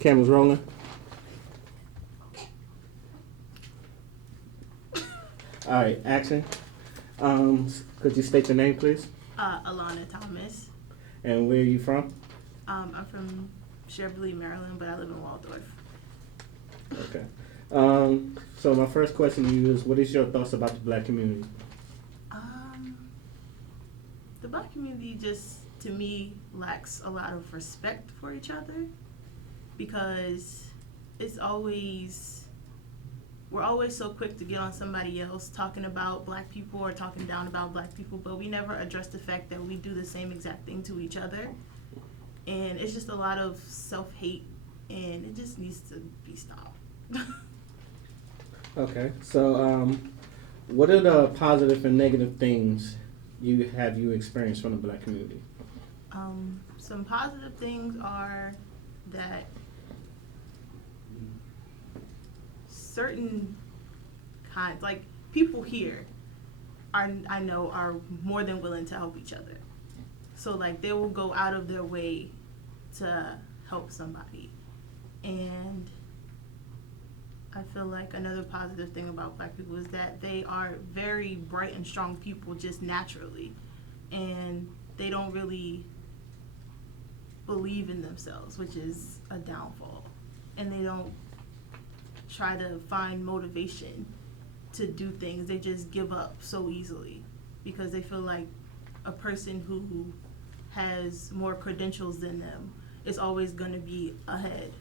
Camera's rolling. All right, action. Could you state the name, please? Alana Thomas. And where are you from? I'm from Cheverly, Maryland, but I live in Waldorf. Okay. So my first question to you is, what is your thoughts about the black community? The black community just, to me, lacks a lot of respect for each other because we're always so quick to get on somebody else talking about black people or talking down about black people, but we never address the fact that we do the same exact thing to each other. And it's just a lot of self-hate, and it just needs to be stopped. Okay. So, what are the positive and negative things you experienced from the black community? Some positive things are that certain kinds, like people here, I know are more than willing to help each other. So like they will go out of their way to help somebody. And I feel like another positive thing about black people is that they are very bright and strong people just naturally. And they don't really believe in themselves, which is a downfall. And they don't try to find motivation to do things. They just give up so easily because they feel like a person who has more credentials than them is always going to be ahead.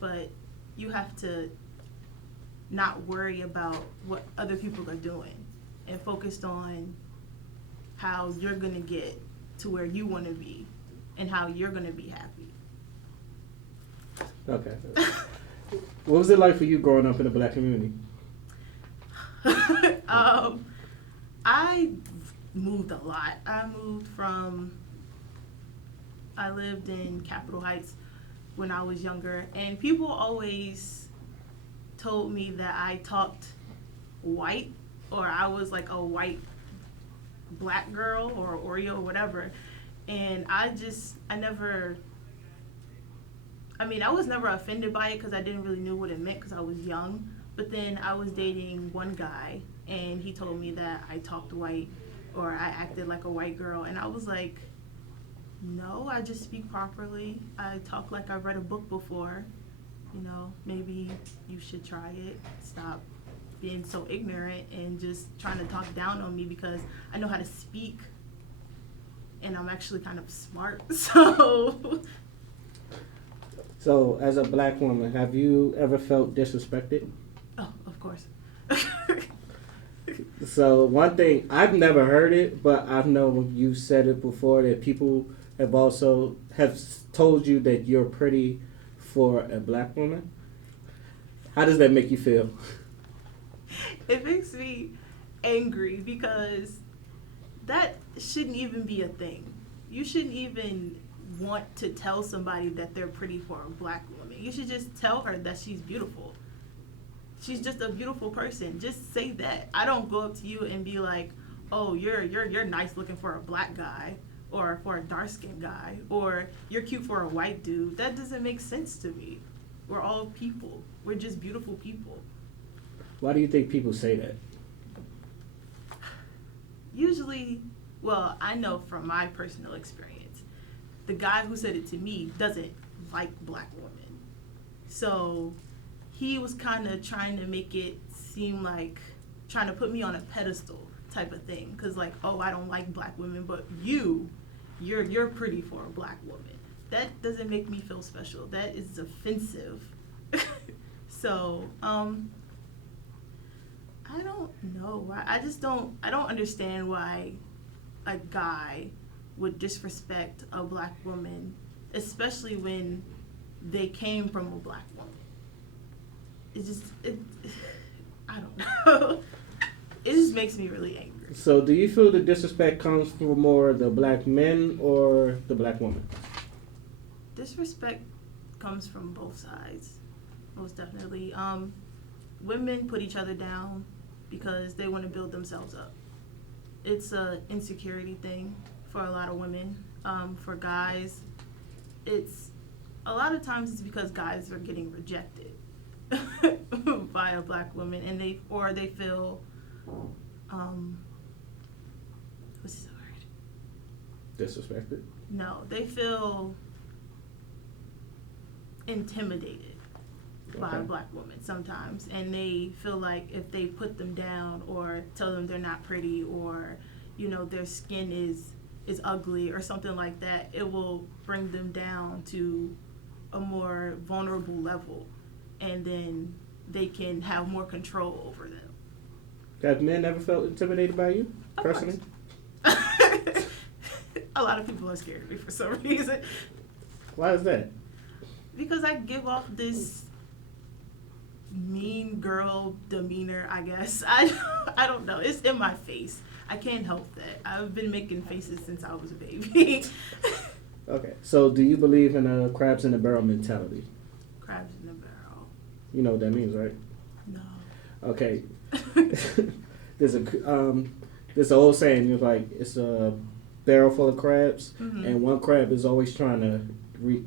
But you have to not worry about what other people are doing and focus on how you're going to get to where you want to be and how you're going to be happy. Okay. What was it like for you growing up in the black community? I moved a lot. I lived in Capitol Heights when I was younger, and people always told me that I talked white, or I was like a white black girl or Oreo or whatever. And I was never offended by it because I didn't really know what it meant because I was young. But then I was dating one guy, and he told me that I talked white or I acted like a white girl. And I was like, no, I just speak properly. I talk like I read a book before. Maybe you should try it. Stop being so ignorant and just trying to talk down on me because I know how to speak and I'm actually kind of smart. So, as a black woman, have you ever felt disrespected? Oh, of course. So, one thing, I've never heard it, but I know you said it before, that people have also have told you that you're pretty for a black woman. How does that make you feel? It makes me angry because that shouldn't even be a thing. You shouldn't even want to tell somebody that they're pretty for a black woman. You should just tell her that she's beautiful. She's just a beautiful person. Just say that. I don't go up to you and be like, "Oh, you're nice looking for a black guy or for a dark-skinned guy or you're cute for a white dude." That doesn't make sense to me. We're all people. We're just beautiful people. Why do you think people say that? Usually, well, I know from my personal experience, the guy who said it to me doesn't like black women. So he was kind of trying to make it seem like trying to put me on a pedestal type of thing. Because like, oh, I don't like black women, but you're pretty for a black woman. That doesn't make me feel special. That is offensive. So, I don't know. I don't understand why a guy would disrespect a black woman, especially when they came from a black woman. I don't know. It just makes me really angry. So, do you feel the disrespect comes from more the black men or the black woman? Disrespect comes from both sides, most definitely. Women put each other down because they want to build themselves up. It's a insecurity thing for a lot of women. For guys, it's a lot of times it's because guys are getting rejected by a black woman, and they feel, what's the word? Disrespected? No, they feel intimidated by a black woman sometimes, and they feel like if they put them down or tell them they're not pretty, or their skin is ugly or something like that, it will bring them down to a more vulnerable level, and then they can have more control over them. Have men ever felt intimidated by you, Of personally? A lot of people are scared of me for some reason. Why is that? Because I give off this mean girl demeanor, I guess. I don't know. It's in my face. I can't help that. I've been making faces since I was a baby. Okay, so do you believe in a crabs in the barrel mentality? Crabs in the barrel. You know what that means, right? No. Okay. There's an old saying. It's like it's a barrel full of crabs, Mm-hmm. and one crab is always trying to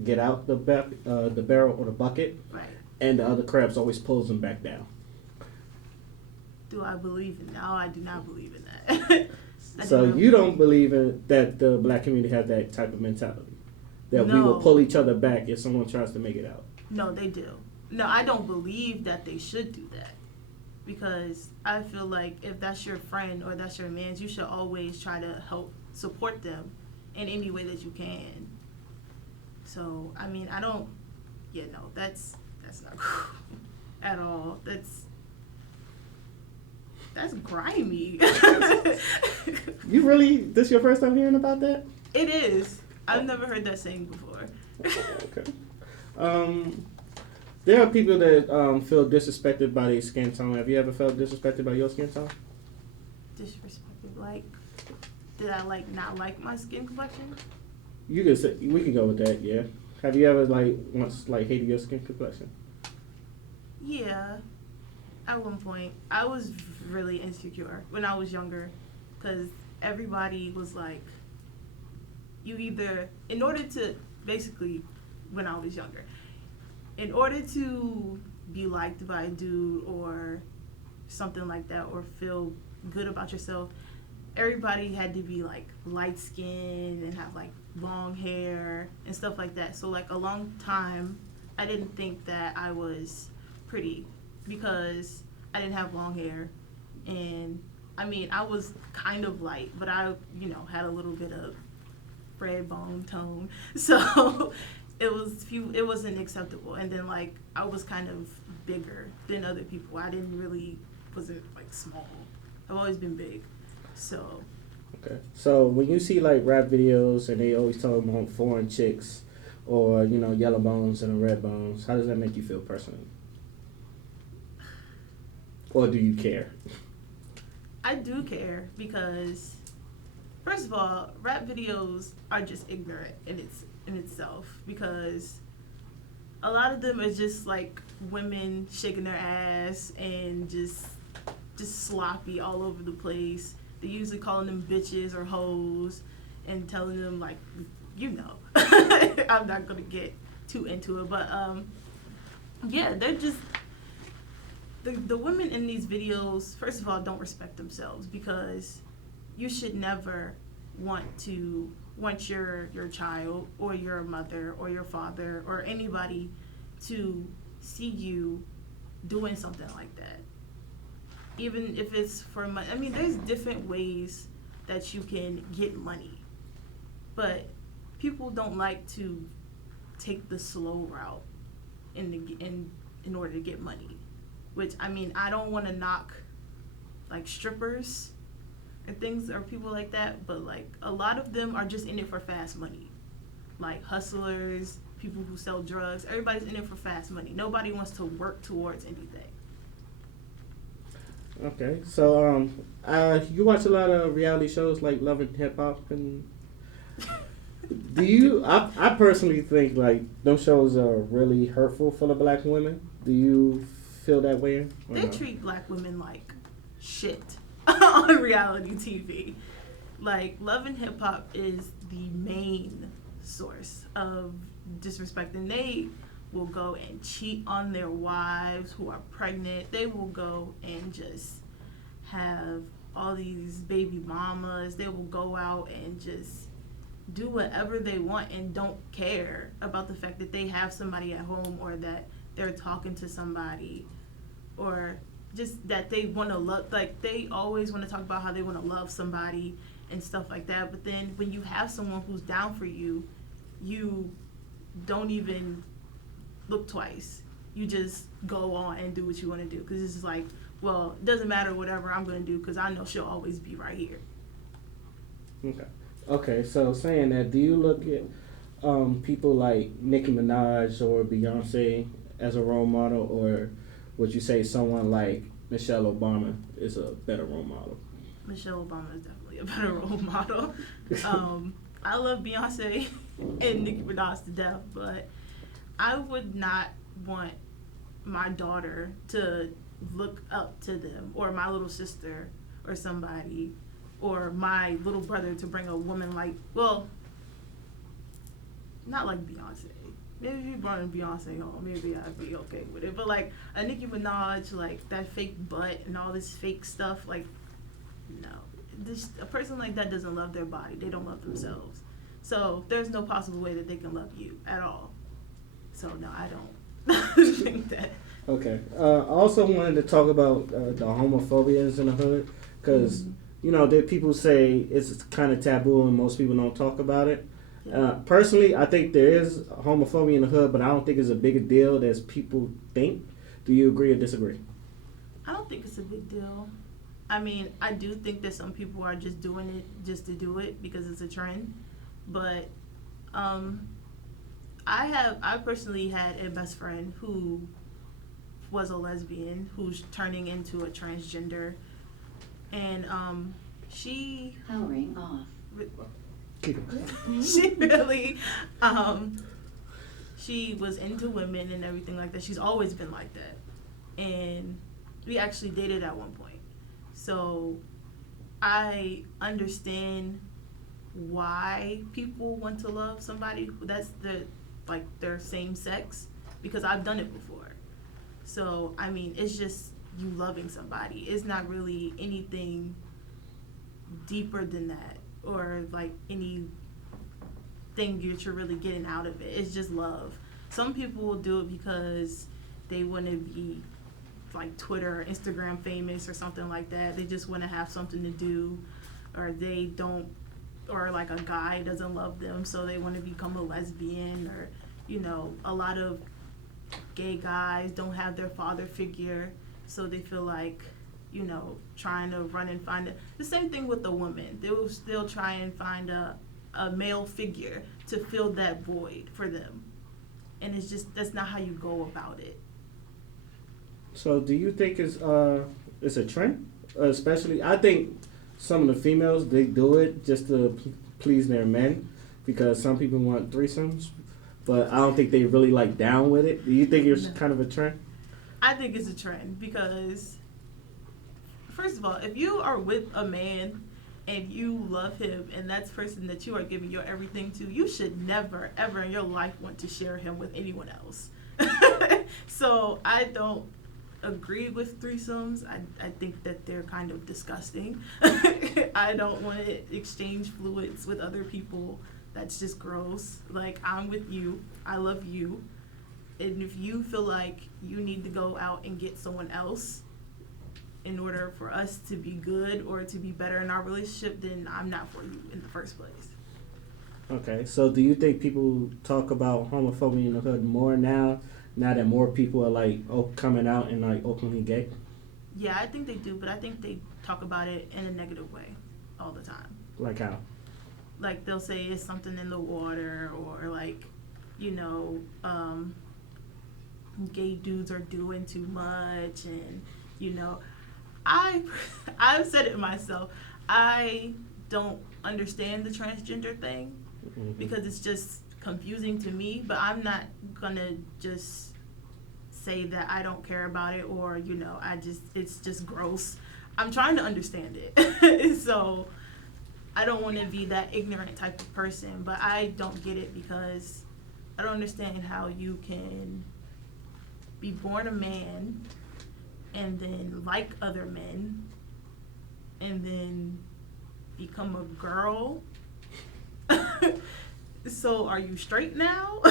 get out the barrel or the bucket, Right. and the other crabs always pulls them back down. Do I believe in that? No, I do not believe in that. So you don't believe in that the black community has that type of mentality, that we will No. pull each other back if someone tries to make it out. No, they do. No, I don't believe that they should do that, because I feel like if that's your friend or that's your man, you should always try to help support them in any way that you can. So, I mean, I don't, no, that's not cool at all. That's grimy. You really, this your first time hearing about that? It is. I've never heard that saying before. Okay. There are people that feel disrespected by their skin tone. Have you ever felt disrespected by your skin tone? Disrespected, like, did I not like my skin complexion? You could say, we could go with that. Yeah. Have you ever once hated your skin complexion? Yeah. At one point, I was really insecure when I was younger, because everybody was like, in order to, basically, when I was younger, in order to be liked by a dude or something like that, or feel good about yourself, everybody had to be light skinned and have long hair and stuff like that. So a long time, I didn't think that I was pretty because I didn't have long hair, and I mean, I was kind of light, but I had a little bit of red bone tone, so it wasn't acceptable. And then I was kind of bigger than other people. I wasn't small. I've always been big, so. Okay. So when you see rap videos and they always talk about foreign chicks or yellow bones and red bones, how does that make you feel personally? Or do you care? I do care because, first of all, rap videos are just ignorant in itself, because a lot of them are just women shaking their ass and just sloppy all over the place. They're usually calling them bitches or hoes and telling them I'm not gonna get too into it, but yeah, they're just the women in these videos, first of all, don't respect themselves, because you should never want your child or your mother or your father or anybody to see you doing something like that, even if it's for money. I mean, there's different ways that you can get money, but people don't like to take the slow route in order to get money. Which, I mean, I don't want to knock strippers and things or people like that, but a lot of them are just in it for fast money. Hustlers, people who sell drugs, everybody's in it for fast money. Nobody wants to work towards anything. Okay, so you watch a lot of reality shows like Love and Hip Hop, and do you? I personally think those shows are really hurtful for the black women. Do you feel that way? They treat black women like shit on reality TV. Love and Hip Hop is the main source of disrespecting. They will go and cheat on their wives who are pregnant. They will go and just have all these baby mamas. They will go out and just do whatever they want and don't care about the fact that they have somebody at home, or that they're talking to somebody, or just that they want to love. Like, they always want to talk about how they want to love somebody and stuff like that. But then when you have someone who's down for you, you don't even look twice. You just go on and do what you want to do, because it's just like, well, it doesn't matter whatever I'm going to do, because I know she'll always be right here. Okay, so saying that, do you look at people like Nicki Minaj or Beyonce as a role model, or would you say someone like Michelle Obama is a better role model? Michelle Obama is definitely a better role model. I love Beyonce and Nicki Minaj to death, but I would not want my daughter to look up to them, or my little sister or somebody, or my little brother to bring a woman like, well, not like Beyonce. Maybe if you brought in Beyonce home, maybe I'd be okay with it. But like a Nicki Minaj, like that fake butt and all this fake stuff, like, no. A person like that doesn't love their body. They don't love themselves. So there's no possible way that they can love you at all. So no, I don't think that. Okay. I also wanted to talk about the homophobia in the hood, because you know, there people say it's kind of taboo and most people don't talk about it. Personally, I think there is homophobia in the hood, but I don't think it's a big a deal as people think. Do you agree or disagree? I don't think it's a big deal. I mean, I do think that some people are just doing it just to do it because it's a trend. But I personally had a best friend who was a lesbian who's turning into a transgender, and she powering off. She really she was into women and everything like that. She's always been like that, and we actually dated at one point. So I understand why people want to love somebody that's their same sex, because I've done it before. So I mean, it's just you loving somebody. It's not really anything deeper than that, or like anything that you're really getting out of it. It's just love. Some people will do it because they want to be like Twitter or Instagram famous or something like that. They just want to have something to do, or they don't, or like a guy doesn't love them, so they want to become a lesbian. Or, you know, a lot of gay guys don't have their father figure, so they feel like, you know, trying to run and find it. The same thing with the woman. They will still try and find a male figure to fill that void for them. And it's just, that's not how you go about it. So do you think it's a trend? Especially, I think some of the females, they do it just to please their men, because some people want threesomes, but I don't think they really like down with it. Do you think it's kind of a trend? I think it's a trend because, first of all, if you are with a man and you love him and that's the person that you are giving your everything to, you should never, ever in your life want to share him with anyone else. So I don't agree with threesomes. I think that they're kind of disgusting. I don't want to exchange fluids with other people. That's just gross. Like, I'm with you. I love you. And if you feel like you need to go out and get someone else in order for us to be good or to be better in our relationship, then I'm not for you in the first place. Okay, so do you think people talk about homophobia in the hood more now that more people are like coming out and like openly gay? Yeah, I think they do, but I think they talk about it in a negative way all the time. Like how? Like, they'll say it's something in the water, or like, you know, gay dudes are doing too much, and, you know, I've said it myself. I don't understand the transgender thing because it's just confusing to me, but I'm not gonna just say that I don't care about it, or, you know, it's just gross. I'm trying to understand it. So I don't want to be that ignorant type of person, but I don't get it because I don't understand how you can be born a man and then like other men and then become a girl. So are you straight now?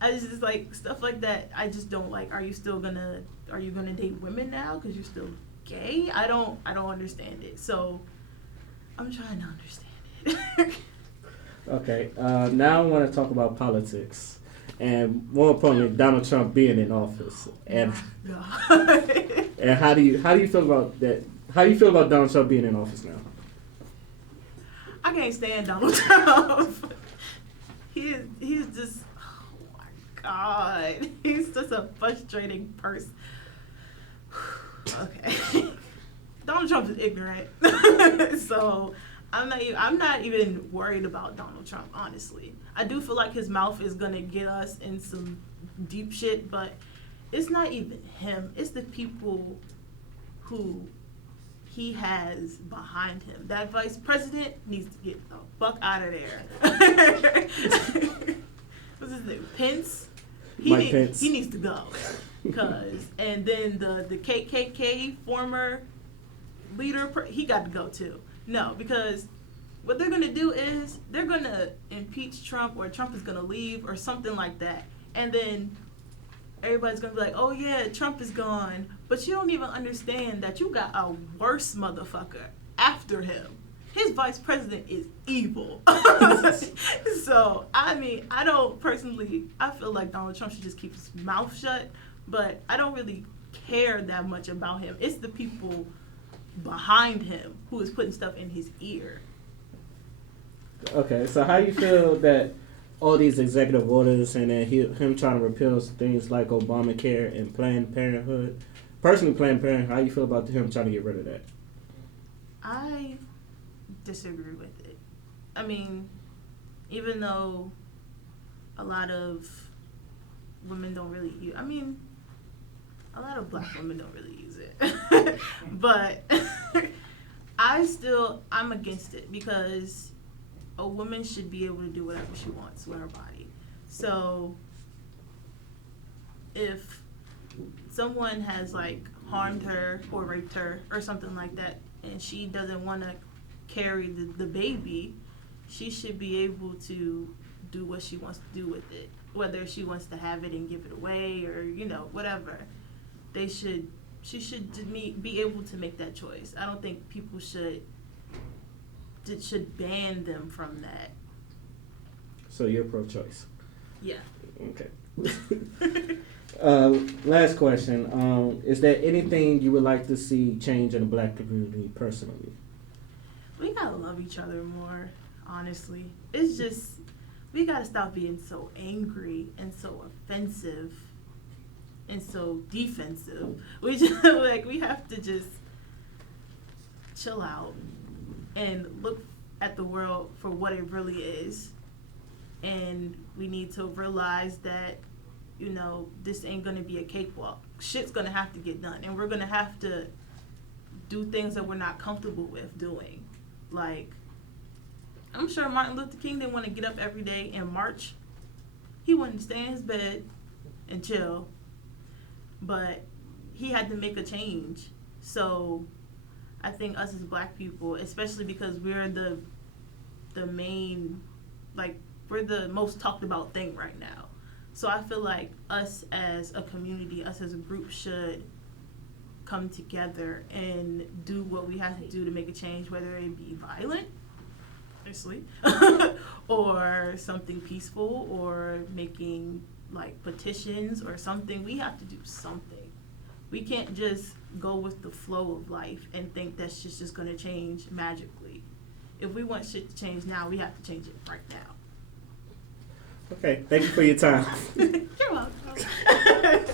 I just like stuff like that. I just don't like. Are you gonna date women now because you're still gay? I don't understand it. So I'm trying to understand it. Okay, now I want to talk about politics, and more importantly, Donald Trump being in office. And and how do you feel about that? How do you feel about Donald Trump being in office now? I can't stand Donald Trump. He's just, oh my God, he's just a frustrating person. Okay, Donald Trump is ignorant, so I'm not even worried about Donald Trump. Honestly, I do feel like his mouth is gonna get us in some deep shit, but it's not even him. It's the people who he has behind him. That vice president needs to get the fuck out of there. What's his name? Pence? Pence. He needs to go. And then the KKK former leader, he got to go too. No, because what they're going to do is they're going to impeach Trump, or Trump is going to leave or something like that. And then everybody's going to be like, oh yeah, Trump is gone. But you don't even understand that you got a worse motherfucker after him. His vice president is evil. So, I mean, I feel like Donald Trump should just keep his mouth shut. But I don't really care that much about him. It's the people behind him who is putting stuff in his ear. Okay, so how do you feel that all these executive orders and then him trying to repeal things like Obamacare and Planned Parenthood? Personally, Planned Parenthood, how do you feel about him trying to get rid of that? I disagree with it. I mean, even though a lot of women don't really use, I mean, a lot of black women don't really use it. But I'm against it because a woman should be able to do whatever she wants with her body. So if someone has like harmed her or raped her or something like that and she doesn't want to carry the baby, she should be able to do what she wants to do with it, whether she wants to have it and give it away or whatever. She should be able to make that choice. I don't think people should ban them from that. So you're pro-choice? Yeah. Okay. Last question. Is there anything you would like to see change in the black community personally? We gotta love each other more, honestly. It's just, we gotta stop being so angry and so offensive and so defensive. We have to just chill out and look at the world for what it really is. And we need to realize that, this ain't gonna be a cakewalk. Shit's gonna have to get done, and we're gonna have to do things that we're not comfortable with doing. Like, I'm sure Martin Luther King didn't want to get up every day and march. He wanted to stay in his bed and chill. But he had to make a change. So I think us as black people, especially because we're the main, we're the most talked about thing right now. So I feel like us as a community, us as a group should come together and do what we have to do to make a change, whether it be violent, obviously, or something peaceful, or making petitions or something. We have to do something. We can't just go with the flow of life and think that's just going to change magically. If we want shit to change now, we have to change it right now. Okay, thank you for your time. You're welcome.